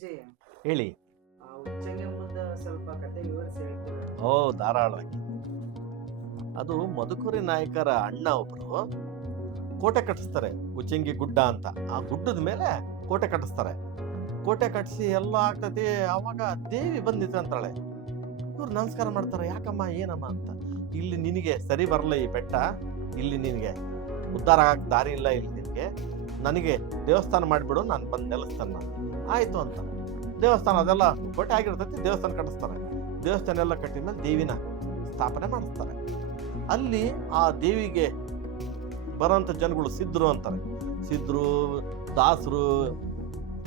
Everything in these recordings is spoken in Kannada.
ಗುರುಜಿ, ಹೇಳಿ. ಆ ಉಚ್ಚಂಗಿ ಮುಂದೆ ಸ್ವಲ್ಪ ಕತೆ ವಿವರಿಸಿ ಹೇಳ್ತೀವಿ. ಓ, ಧಾರಾಳವಾಗಿ. ಅದು ಮಧುಕರಿ ನಾಯಕರ ಅಣ್ಣ ಒಬ್ರು ಕೋಟೆ ಕಟ್ಟಿಸ್ತಾರೆ, ಉಚ್ಚಂಗಿ ಗುಡ್ಡ ಅಂತ. ಆ ಗುಡ್ಡದ ಮೇಲೆ ಕೋಟೆ ಕಟ್ಟಿಸ್ತಾರೆ. ಕೋಟೆ ಕಟ್ಟಿಸಿ ಎಲ್ಲ ಆಗ್ತತಿ. ಅವಾಗ ದೇವಿ ಬಂದು ನಿಂತ್ಕೊಂತಾಳೆ. ಇವ್ರು ನಮಸ್ಕಾರ ಮಾಡ್ತಾರೆ. ಯಾಕಮ್ಮ, ಏನಮ್ಮ ಅಂತ. ಇಲ್ಲಿ ನಿನಗೆ ಸರಿ ಬರಲ್ಲ ಈ ಬೆಟ್ಟ, ಇಲ್ಲಿ ನಿನಗೆ ಉದ್ಧಾರ ಆಗಕ್ಕೆ ದಾರಿ ಇಲ್ಲ, ಇಲ್ಲಿ ನಿನಗೆ ನನಗೆ ದೇವಸ್ಥಾನ ಮಾಡಿಬಿಡು, ನಾನು ಬಂದು ನೆಲೆಸ್ತಾನೆ. ನಾನು ಆಯಿತು ಅಂತ ದೇವಸ್ಥಾನ ಅದೆಲ್ಲ ಕೋಟೆ ಆಗಿರ್ತೈತಿ. ದೇವಸ್ಥಾನ ಕಟ್ಟಿಸ್ತಾರೆ. ದೇವಸ್ಥಾನ ಎಲ್ಲ ಕಟ್ಟಿದ ಮೇಲೆ ದೇವಿನ ಸ್ಥಾಪನೆ ಮಾಡಿಸ್ತಾರೆ. ಅಲ್ಲಿ ಆ ದೇವಿಗೆ ಬರೋಂಥ ಜನಗಳು ಸಿದ್ಧರು ಅಂತಾರೆ. ಸಿದ್ಧರು, ದಾಸರು,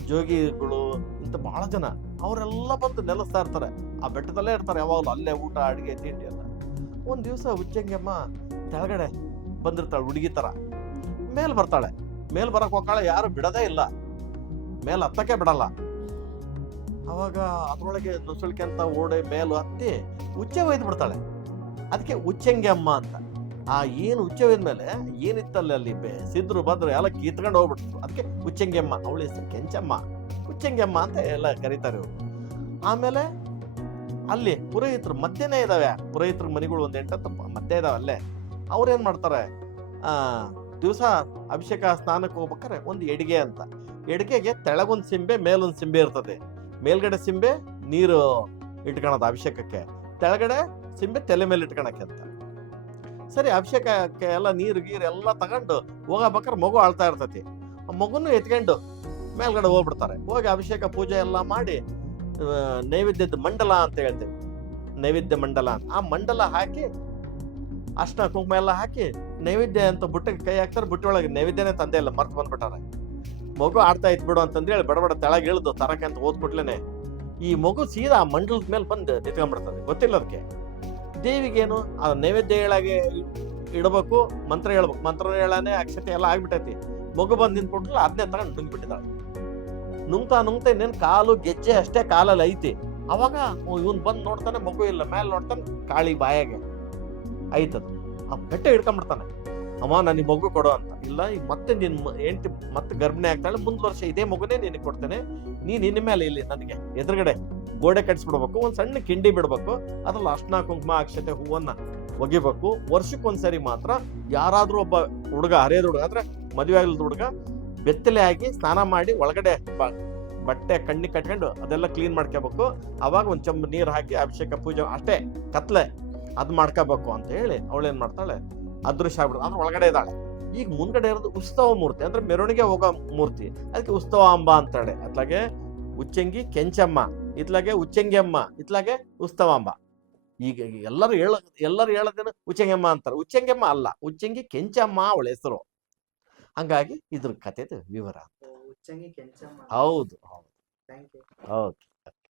ಜೋಗಿಗಳು, ಇಂಥ ಬಹಳ ಜನ ಅವರೆಲ್ಲ ಬಂದು ನೆಲೆಸ್ತಾ ಇರ್ತಾರೆ. ಆ ಬೆಟ್ಟದಲ್ಲೇ ಇರ್ತಾರೆ ಯಾವಾಗಲೂ. ಅಲ್ಲೇ ಊಟ, ಅಡುಗೆ, ತಿಂಡಿ ಎಲ್ಲ. ಒಂದು ದಿವಸ ಉಚ್ಚಂಗಿಯಮ್ಮ ಕೆಳಗಡೆ ಬಂದಿರ್ತಾಳೆ, ಹುಡುಗಿ ಥರ. ಮೇಲೆ ಬರ್ತಾಳೆ. ಮೇಲೆ ಬರಕ್ಕೆ ಹೋಗ್ತಾಳೆ, ಯಾರು ಬಿಡೋದೇ ಇಲ್ಲ, ಮೇಲೆ ಹತ್ತಕ್ಕೆ ಬಿಡಲ್ಲ. ಅವಾಗ ಅದ್ರೊಳಗೆ ನುಸುಳಿಕೆ ಅಂತ ಓಡೆ ಮೇಲು ಹತ್ತಿ ಉಚ್ಚೆ ಒಯ್ದು ಬಿಡ್ತಾಳೆ. ಅದಕ್ಕೆ ಉಚ್ಚಂಗಿಯಮ್ಮ ಅಂತ. ಆ ಏನು ಉಚ್ಚೆ ಒಯ್ದ್ಮೇಲೆ ಏನಿತ್ತಲ್ಲ ಅಲ್ಲಿ ಸಿದ್ರು ಬಂದ್ರು ಎಲ್ಲ ಕಿತ್ಕೊಂಡು ಹೋಗ್ಬಿಡ್ತು. ಅದಕ್ಕೆ ಉಚ್ಚಂಗಿಯಮ್ಮ. ಅವಳ ಹೆಸರು ಕೆಂಚಮ್ಮ, ಉಚ್ಚಂಗಿಯಮ್ಮ ಅಂತ ಎಲ್ಲ ಕರೀತಾರೆ ಇವರು. ಆಮೇಲೆ ಅಲ್ಲಿ ಪುರೋಹಿತರು ಮಧ್ಯನೇ ಇದಾವೆ. ಪುರೋಹಿತರ ಮನೆಗಳು ಒಂದು 8 ಮಧ್ಯೆ ಇದಾವೆ ಅಲ್ಲೇ. ಅವ್ರೇನ್ ಮಾಡ್ತಾರೆ, ದಿವಸ ಅಭಿಷೇಕ ಸ್ನಾನಕ್ಕೆ ಹೋಗ್ಬೇಕಾರೆ ಒಂದು ಎಡಿಗೆ ಅಂತ. ಎಡಿಗೆಗೆ ತೆಳಗೊಂದು ಸಿಂಬೆ, ಮೇಲೊಂದು ಸಿಂಬೆ ಇರ್ತದೆ. ಮೇಲ್ಗಡೆ ಸಿಂಬೆ ನೀರು ಇಟ್ಕೊಳೋದು ಅಭಿಷೇಕಕ್ಕೆ, ತೆಳಗಡೆ ಸಿಂಬೆ ತಲೆ ಮೇಲೆ ಇಟ್ಕೊಳಕ್ಕೆ ಅಂತ. ಸರಿ, ಅಭಿಷೇಕಕ್ಕೆ ಎಲ್ಲ ನೀರು ಗೀರು ಎಲ್ಲ ತಗೊಂಡು ಹೋಗಬೇಕಾರೆ ಮಗು ಆಳ್ತಾ ಇರ್ತೈತಿ. ಆ ಮಗುನು ಎತ್ಕೊಂಡು ಮೇಲ್ಗಡೆ ಹೋಗ್ಬಿಡ್ತಾರೆ. ಹೋಗಿ ಅಭಿಷೇಕ ಪೂಜೆ ಎಲ್ಲ ಮಾಡಿ ನೈವೇದ್ಯದ ಮಂಡಲ ಅಂತ ಹೇಳ್ತೇವೆ, ನೈವೇದ್ಯ ಮಂಡಲ ಅಂತ. ಆ ಮಂಡಲ ಹಾಕಿ ಅರ್ಶಿನ ಕುಂಕುಮ ಎಲ್ಲ ಹಾಕಿ ನೈವೇದ್ಯ ಅಂತ ಬುಟ್ಟಕ್ಕೆ ಕೈ ಹಾಕ್ತಾರೆ. ಬುಟ್ಟಿ ಒಳಗೆ ನೈವೇದ್ಯನೇ ತಂದೆ ಇಲ್ಲ, ಮರ್ತು ಬಂದ್ಬಿಟ್ಟಾರೆ. ಮಗು ಆಡ್ತಾ ಇತ್ತು ಬಿಡು ಅಂತಂದೇಳಿ ಬಡಬಡ ತೆಳಗೆ ಇಳಿದು ತರಕ್ಕೆ ಅಂತ ಓದ್ಬಿಟ್ಲೇನೆ ಈ ಮಗು ಸೀದಾ ಆ ಮಂಡಲದ ಮೇಲೆ ಬಂದು ನಿಂತ್ಕೊಂಡ್ಬಿಡ್ತದೆ. ಗೊತ್ತಿಲ್ಲ ಅದಕ್ಕೆ. ದೇವಿಗೇನು ಆ ನೈವೇದ್ಯ ಹೇಳಾಗೆ ಇಡಬೇಕು, ಮಂತ್ರ ಹೇಳ್ಬೇಕು. ಮಂತ್ರ ಹೇಳಾನೆ ಅಕ್ಷತೆ ಎಲ್ಲ ಆಗ್ಬಿಟ್ಟೈತಿ. ಮಗು ಬಂದು ನಿಂತ್ಬಿಟ್ರಲ್ಲ, ಅದನ್ನೇ ತಗೊಂಡು ನುಂಗ್ಬಿಟ್ಟಿದ್ದಾಳೆ. ನುಂಗ್ತಾ ಇನ್ನೇನು ಕಾಲು ಗೆಜ್ಜೆ ಅಷ್ಟೇ ಕಾಲಲ್ಲಿ ಐತಿ. ಅವಾಗ ಇವನ್ ಬಂದು ನೋಡ್ತಾನೆ, ಮಗು ಇಲ್ಲ. ಮೇಲೆ ನೋಡ್ತಾನೆ, ಕಾಳಿ ಬಾಯಾಗೆ ಐತದ. ಆ ಬೆಟ್ಟ ಹಿಡ್ಕೊಂಡ್ಬಿಡ್ತಾನೆ. ಅಮ್ಮ, ನನಗೆ ಮಗು ಕೊಡೋ ಅಂತ. ಇಲ್ಲ, ಈಗ ಮತ್ತೆ ನಿನ್ನ ಹೆಂಡತಿ ಮತ್ತೆ ಗರ್ಭಿಣಿ ಆಗ್ತಾಳೆ, ಮುಂದ್ ವರ್ಷ ಇದೇ ಮಗುನೇ ನಿನಗೆ ಕೊಡ್ತೇನೆ. ನೀನ್ ಇನ್ನ ಮೇಲೆ ಇಲ್ಲಿ ನನಗೆ ಎದುರುಗಡೆ ಗೋಡೆ ಕಟ್ಸ್ಬಿಡ್ಬೇಕು, ಒಂದ್ ಸಣ್ಣ ಕಿಂಡಿ ಬಿಡ್ಬೇಕು, ಅದ್ರಲ್ಲಿ ಅರ್ಶಿನ ಕುಂಕುಮ ಅಕ್ಷತೆ ಹೂವನ್ನ ಒಗಿಬೇಕು. ವರ್ಷಕ್ಕೊಂದ್ಸರಿ ಮಾತ್ರ ಯಾರಾದ್ರೂ ಒಬ್ಬ ಹುಡುಗ, ಹರಿಯದ ಹುಡುಗ ಅಂದ್ರೆ ಮದುವೆ ಆಗಲ್ದ ಹುಡುಗ, ಬೆತ್ತಲೆ ಆಗಿ ಸ್ನಾನ ಮಾಡಿ ಒಳಗಡೆ ಬಟ್ಟೆ ಕಣ್ಣಿಗೆ ಕಟ್ಕೊಂಡು ಅದೆಲ್ಲ ಕ್ಲೀನ್ ಮಾಡ್ಕೋಬೇಕು. ಅವಾಗ ಒಂದ್ ಚಂಬು ನೀರು ಹಾಕಿ ಅಭಿಷೇಕ ಪೂಜೆ ಅಷ್ಟೇ ಕತ್ಲೆ ಅದ್ ಮಾಡ್ಕೋಬೇಕು ಅಂತ ಹೇಳಿ ಅವಳೇನ್ ಮಾಡ್ತಾಳೆ, ಅದೃಶ್ಯ ಆಗ್ಬಿಡ್ತಾಳೆ. ಅದ್ರ ಒಳಗಡೆ ಇದ್ದಾಳೆ. ಈಗ ಮುಂದ್ಗಡೆ ಇರೋದು ಉತ್ಸವ ಮೂರ್ತಿ, ಅಂದ್ರೆ ಮೆರವಣಿಗೆ ಹೋಗೋ ಮೂರ್ತಿ. ಅದಕ್ಕೆ ಉತ್ಸವ ಅಂಬ ಅಂತಾಳೆ. ಅತ್ಲಾಗೆ ಉಚ್ಚಂಗಿ ಕೆಂಚಮ್ಮ, ಇತ್ಲಾಗೆ ಉಚ್ಚಂಗಿಯಮ್ಮ, ಇತ್ಲಾಗೆ ಉತ್ಸವಾಂಬ. ಈಗ ಎಲ್ಲರೂ ಹೇಳೋದೇನು ಉಚ್ಚಂಗಿಯಮ್ಮ ಅಂತಾರೆ. ಉಚ್ಚಂಗಿಯಮ್ಮ ಅಲ್ಲ, ಉಚ್ಚಂಗಿ ಕೆಂಚಮ್ಮ ಅವಳ ಹೆಸರು. ಹಂಗಾಗಿ ಇದ್ರ ಕಥೆದು ವಿವರ. ಉಚ್ಚಂಗಿ ಕೆಂಚಮ್ಮ. ಹೌದು, ಹೌದು, ಥ್ಯಾಂಕ್ ಯು. ಹೌದು.